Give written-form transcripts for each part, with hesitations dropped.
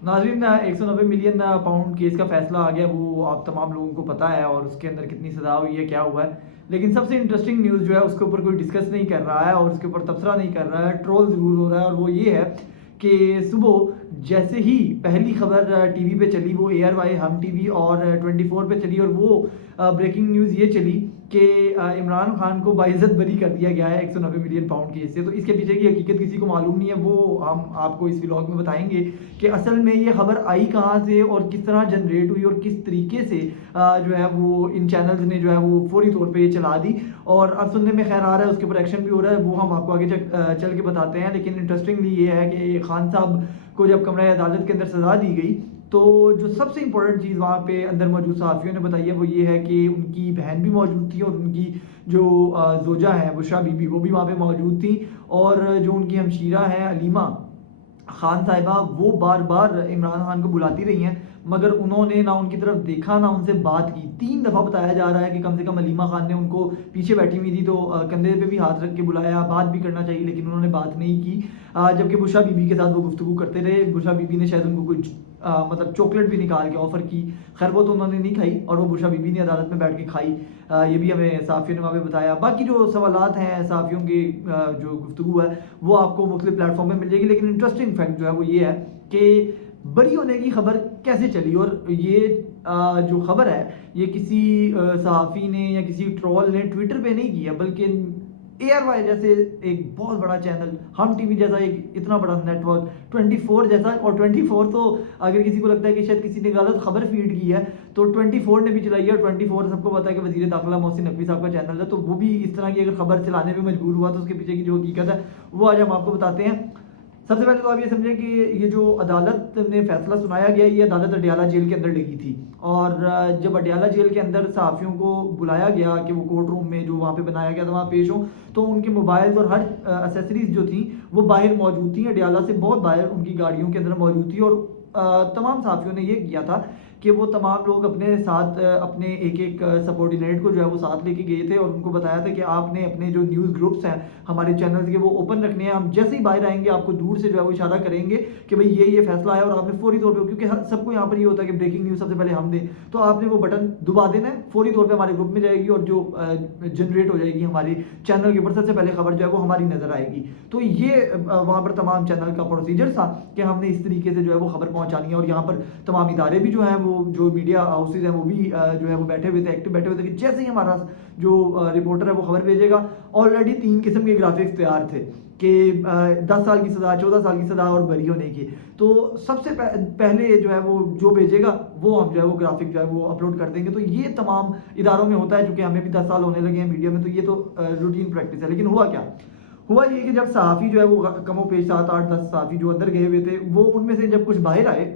नाज़रीन 190 million pound case का फैसला आ गया, वो आप तमाम लोगों को पता है, और उसके अंदर कितनी सज़ा हुई है, क्या हुआ है। लेकिन सबसे इंटरेस्टिंग न्यूज़ जो है उसके ऊपर कोई डिस्कस नहीं कर रहा है और उसके ऊपर तबसरा नहीं कर रहा है, ट्रोल ज़रूर हो रहा है, और वो ये है कि सुबह जैसे ही पहली खबर टीवी पे चली, वो ARY, हम टीवी और 24 पे चली, और वो ब्रेकिंग न्यूज़ ये चली कि इमरान खान को बाइज़्ज़त बरी कर दिया गया है 190 मिलियन पाउंड केस से। तो इसके पीछे की हकीकत किसी को मालूम नहीं है, वो हम आपको इस व्लॉग में बताएंगे कि असल में ये खबर आई कहाँ से और किस तरह जनरेट हुई और किस तरीके से जो है वो इन चैनल्स ने जो है वो फौरी तौर पे ये चला दी। और अब सुनने में खैर आ रहा है उसके ऊपर एक्शन भी हो रहा है, वो हम आपको आगे चल के बताते हैं। लेकिन इंटरेस्टिंगली ये है कि खान साहब को जब कमरा अदालत के अंदर सज़ा दी गई, तो जो सबसे इंपॉर्टेंट चीज़ वहाँ पे अंदर मौजूद सहाफ़ियों ने बताई है वो ये है कि उनकी बहन भी मौजूद थी और उनकी जो ज़ोजा है बुशरा बीबी, वो भी वहाँ पे मौजूद थी। और जो उनकी हमशीरा है अलीमा खान साहिबा, वो बार बार इमरान खान को बुलाती रही हैं, मगर उन्होंने ना उनकी तरफ देखा ना उनसे बात की। 3 दफ़ा बताया जा रहा है कि कम से कम अलीमा खान ने उनको पीछे बैठी हुई थी तो कंधे पे भी हाथ रख के बुलाया, बात भी करना चाहिए, लेकिन उन्होंने बात नहीं की। जबकि बुशरा बीबी के साथ वो गुफ्तगू करते रहे। बुशरा बीबी ने शायद उनको कुछ मतलब चॉकलेट भी निकाल के ऑफ़र की, खैर वो तो उन्होंने नहीं खाई और वो बुशरा बीबी ने अदालत में बैठ के खाई। ये भी हमें सहाफ़ियों ने वहाँ पे बताया। बाकी जो सवालात हैं सहाफ़ियों की जो गुफ्तगू है वो आपको मुख्तलिफ प्लेटफॉर्म में मिल जाएगी। लेकिन इंटरेस्टिंग फैक्ट जो है वो ये है कि बरी होने की खबर कैसे चली, और ये जो खबर है ये किसी सहाफ़ी ने या किसी ट्रोल ने ट्विटर पे नहीं की है, बल्कि ARY जैसे एक बहुत बड़ा चैनल, हम टीवी जैसा एक इतना बड़ा नेटवर्क, 24 जैसा, और 24 तो अगर किसी को लगता है कि शायद किसी ने गलत खबर फीड की है तो 24 ने भी चलाई है। और 24 सबको पता है कि वज़ीर दाखिला मोहसिन नकवी साहब का चैनल है, तो वो भी इस तरह की अगर खबर चलाने पे मजबूर हुआ तो उसके पीछे की जो हकीकत है वो आज हम आपको बताते हैं। सबसे पहले तो आप ये समझें कि ये जो अदालत ने फैसला सुनाया गया, ये अदालत अडियाला जेल के अंदर लगी थी। और जब अडियाला जेल के अंदर सहाफ़ियों को बुलाया गया कि वो कोर्ट रूम में जो वहाँ पे बनाया गया था वहाँ पेश हों, तो उनके मोबाइल्स और हर एसेसरीज जो थी वो बाहर मौजूद थी, अडियाला से बहुत बाहर उनकी गाड़ियों के अंदर मौजूद थी। और तमाम सहाफ़ियों ने ये किया था कि वो तमाम लोग अपने साथ अपने एक एक सबॉर्डिनेट को जो है वो साथ लेके गए थे और उनको बताया था कि आपने अपने जो न्यूज़ ग्रुप्स हैं हमारे चैनल्स के वो ओपन रखने हैं। हम जैसे ही बाहर आएंगे आपको दूर से जो है वो इशारा करेंगे कि भाई ये फैसला है, और आपने फौरी तौर पे, क्योंकि सबको यहाँ पर ये होता है कि ब्रेकिंग न्यूज़ सबसे पहले हम दें, तो आपने वो बटन दबा देना है, फौरी तौर पर हमारे ग्रुप में जाएगी और जो जनरेट हो जाएगी हमारी चैनल के ऊपर सबसे पहले खबर जो है वो हमारी नज़र आएगी। तो ये वहाँ पर तमाम चैनल का प्रोसीजर था कि हमने इस तरीके से जो है वो खबर पहुँचानी है। और यहाँ पर तमाम इदारे भी जो हैं वो जो मीडिया हाउसेज हैं वो भी जो है वो बैठे हुए थे, एक्टिव बैठे हुए थे कि जैसे ही हमारा जो रिपोर्टर है वो खबर भेजेगा। ऑलरेडी 3 किस्म के ग्राफिक्स तैयार थे कि 10 साल की सज़ा, 14 साल की सज़ा और बरी होने की। तो सबसे पहले जो है वो जो भेजेगा वो हम जो है वो ग्राफिक जो है वो अपलोड कर देंगे। तो ये तमाम इदारों में होता है, चूँकि हमें भी 10 साल होने लगे हैं मीडिया में, तो ये तो रूटीन प्रैक्टिस है। लेकिन हुआ ये कि जब सहाफ़ी जो है वो कमो पेश 7, 8, 10 सहाफ़ी जो अंदर गए हुए थे, वो उनमें से जब कुछ बाहर आए,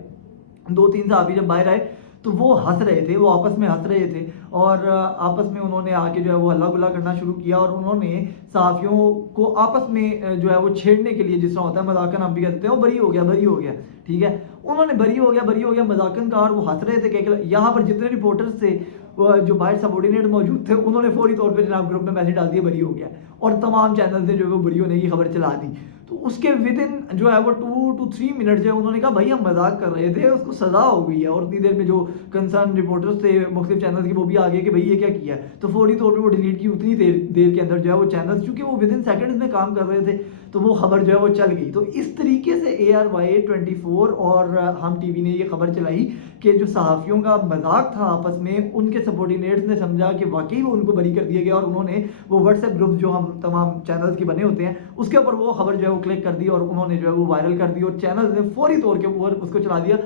2-3 सहाफ़ी जब बाहर आए तो वो हंस रहे थे, वो आपस में हंस रहे थे और आपस में उन्होंने आके जो है वो हल्ला गुल्ला करना शुरू किया। और उन्होंने सहाफ़ियों को आपस में जो है वो छेड़ने के लिए, जिस तरह होता है मजाकन, हम भी कहते हैं वो बरी हो गया, ठीक है, उन्होंने बरी हो गया मजाकन कहा और वो हंस रहे थे कि यहाँ पर जितने रिपोर्टर्स थे जो बाहर सबॉर्डिनेट मौजूद थे, उन्होंने फौरी तौर पे जनाब ग्रुप में मैसेज डाल दिया बरी हो गया, और तमाम चैनल ने जो है वो बरी होने की खबर चला दी। तो उसके विद इन जो है वो 2 to 3 मिनट जो है उन्होंने कहा भाई हम मजाक कर रहे थे, उसको सज़ा हो गई है। और उतनी देर में जो कंसर्न रिपोर्टर्स थे मुख्तलिफ चैनल्स के वो भी आ गए कि भाई ये क्या किया है, तो फौरी तौर पे वो डिलीट की। उतनी देर के अंदर जो है वो चैनल्स, चूँकि वो विद इन सेकेंड्स में काम कर रहे थे, तो वो खबर जो है वो चल गई। तो इस तरीके से ARY 24 और हम टीवी ने ये खबर चलाई कि जो सहाफ़ियों का मजाक था आपस में, उनके सबॉर्डिनेट्स ने समझा कि वाकई वो उनको बरी कर दिया गया, और उन्होंने वो व्हाट्सएप ग्रुप जो हम तमाम चैनल्स के बने होते हैं उसके ऊपर वो खबर जो है वो क्लिक कर दी और उन्होंने जो है वो वायरल कर दी, और चैनल ने फौरी तौर के ऊपर उसको चला दिया।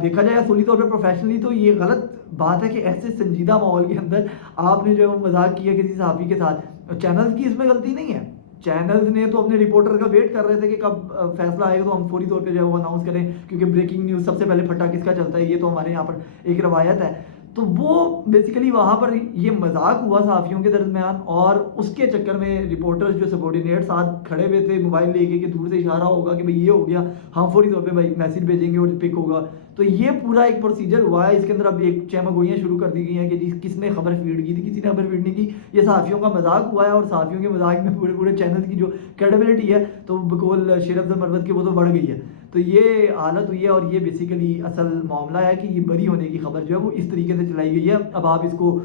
देखा जाए फुली तौर पे प्रोफेशनली तो ये गलत बात है कि ऐसे संजीदा माहौल के अंदर आपने जो है वो मजाक किया किसी सहाफ़ी के साथ। चैनल्स की इसमें गलती नहीं है, चैनल्स ने तो अपने रिपोर्टर का वेट कर रहे थे कि कब फैसला आएगा तो हम फौरी तौर पे जो है वो अनाउंस करें, क्योंकि ब्रेकिंग न्यूज़ सबसे पहले फटा किसका चलता है, ये तो हमारे यहाँ पर एक रवायत है। तो वो बेसिकली वहाँ पर ये मजाक हुआ सहाफ़ियों के दरमियान, और उसके चक्कर में रिपोर्टर्स जो सबॉर्डिनेट साथ खड़े हुए थे मोबाइल लेके कि दूर से इशारा होगा कि भाई ये हो गया, हम फौरी तौर पे भाई मैसेज भेजेंगे और पिक होगा। तो ये पूरा एक प्रोसीजर हुआ है। इसके अंदर अब एक चहमगोइयाँ शुरू कर दी गई हैं कि किसने खबर फीड की थी, किसी ने खबर फीड नहीं की, ये सहाफ़ियों का मजाक हुआ है। और सहाफ़ियों के मजाक में पूरे चैनल की जो क्रेडिबिलिटी है तो बकौल शेर अफजल मरवत की वो तो बढ़ गई है। تو یہ حالت ہوئی ہے، اور یہ بیسیکلی اصل معاملہ ہے کہ یہ بری ہونے کی خبر جو ہے وہ اس طریقے سے چلائی گئی ہے. اب آپ اس کو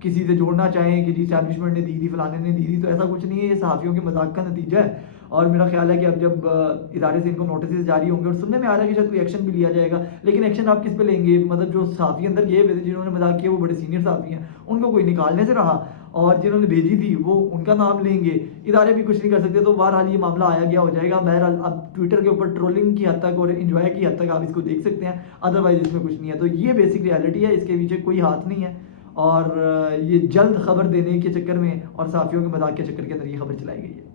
کسی سے جوڑنا چاہیں کہ جی اسٹیبلشمنٹ نے دی تھی، فلانے نے دی تھی، تو ایسا کچھ نہیں ہے، یہ صحافیوں کے مذاق کا نتیجہ ہے. اور میرا خیال ہے کہ اب جب ادارے سے ان کو نوٹسز جاری ہوں گے، اور سننے میں آ رہا ہے کہ شاید کوئی ایکشن بھی لیا جائے گا، لیکن ایکشن آپ کس پہ لیں گے؟ مطلب جو صحافی اندر گئے ہوئے تھے جنہوں نے مذاق کیا وہ بڑے سینئر صحافی ہیں، ان کو کوئی نکالنے سے رہا، اور جنہوں نے بھیجی تھی وہ ان کا نام لیں گے، ادارے بھی کچھ نہیں کر سکتے. تو بہرحال یہ معاملہ آیا گیا ہو جائے گا. بہرحال اب ٹویٹر کے اوپر ٹرولنگ کی حد تک اور انجوائے کی حد تک آپ اس کو دیکھ سکتے ہیں، ادروائز اس میں کچھ نہیں ہے. تو یہ بیسک ریالٹی ہے، اس کے پیچھے کوئی ہاتھ نہیں ہے، اور یہ جلد خبر دینے کے چکر میں اور صحافیوں کے مذاق کے چکر کے اندر یہ خبر چلائی گئی ہے.